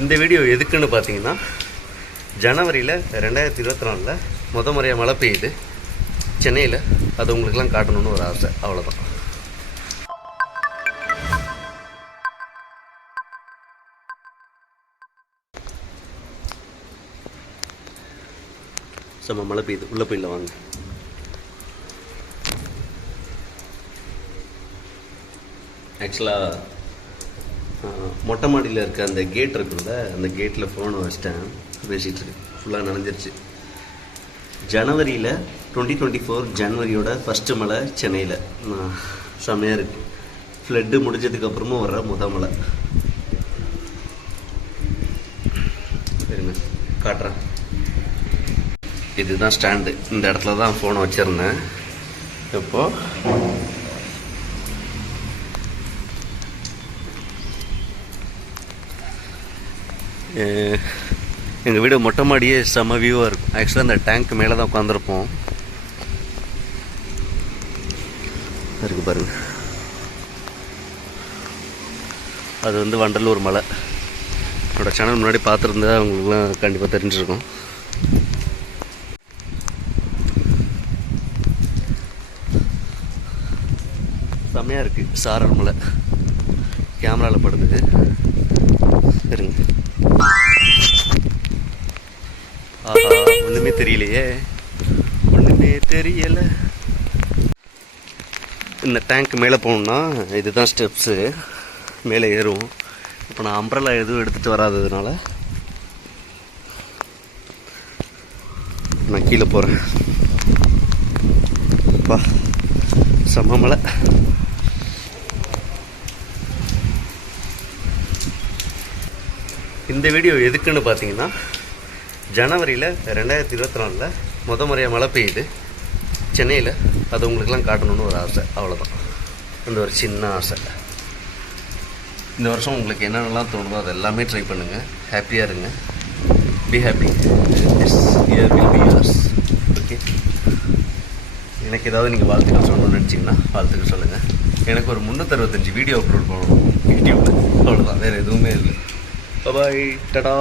இந்த வீடியோ எதுக்குன்னு பார்த்தீங்கன்னா, ஜனவரியில் 2024 முத முறையாக மழை பெய்யுது சென்னையில். அது உங்களுக்கெல்லாம் காட்டணும்னு ஒரு ஆசை, அவ்வளோதான். செம்ம மழை பெய்யுது, உள்ளே போயிடல வாங்க. ஆக்சுவலாக மொட்டை மாடியில் இருக்க அந்த கேட் இருக்குல்ல, அந்த கேட்டில் ஃபோனை வச்சிட்டேன், பேசிகிட்ருக்கு. ஃபுல்லாக நனைஞ்சிருச்சு. ஜனவரியில் 2024 ஜனவரியோட ஃபஸ்ட்டு மழை சென்னையில் செம்மையாக இருக்குது. ஃப்ளட்டு முடிஞ்சதுக்கப்புறமும் வர்ற மழை. சரிண்ணா, காட்டுறேன். இதுதான் ஸ்டாண்டு. இந்த இடத்துல தான் ஃபோனை வச்சுருந்தேன். இப்போது எங்கள் வீடு மொட்டை மாடியே செம்ம வியூவாக இருக்கும். ஆக்சுவலாக அந்த டேங்க் மேலே தான் உட்காந்துருப்போம். இருக்கு பாருங்க, அது வந்து வண்டலூர் மலை. என்னோடய சேனல் முன்னாடி பார்த்துருந்தா அவங்களுக்குலாம் கண்டிப்பாக தெரிஞ்சிருக்கும். செம்மையாக இருக்குது. சாரல் மலை கேமராவில் படுது. சரிங்க. ஆஹா, ஒன்றுமே தெரியலையே, ஒன்றுமே தெரியலை. இந்த டேங்க் மேலே போகணுன்னா இதுதான் ஸ்டெப்ஸு, மேலே ஏறும். இப்போ நான் அம்ப்ரெல்லா எதுவும் எடுத்துகிட்டு வராததுனால நான் கீழே போகிறேன். அப்பா செம்ம மலை. இந்த வீடியோ எதுக்குன்னு பார்த்தீங்கன்னா, ஜனவரியில் 2024 முத முறையாக மழை பெய்யுது சென்னையில். அது உங்களுக்கெல்லாம் காட்டணும்னு ஒரு ஆசை, அவ்வளோதான். அந்த ஒரு சின்ன ஆசை. இந்த வருஷம் உங்களுக்கு என்னென்னலாம் தோணுதோ அது எல்லாமே ட்ரை பண்ணுங்கள். ஹாப்பியாக இருங்க. Be happy. This year will be yours. Okay. எனக்கு ஏதாவது நீங்கள் வாழ்த்துக்கள் சொல்லணும்னு நினச்சிங்கன்னா வாழ்த்துக்கள் சொல்லுங்கள். எனக்கு ஒரு 365 வீடியோ அப்லோட் பண்ணணும் யூடியூப்பில், அவ்வளோதான். வேறு எதுவுமே இல்லை. Bye bye, ta-da.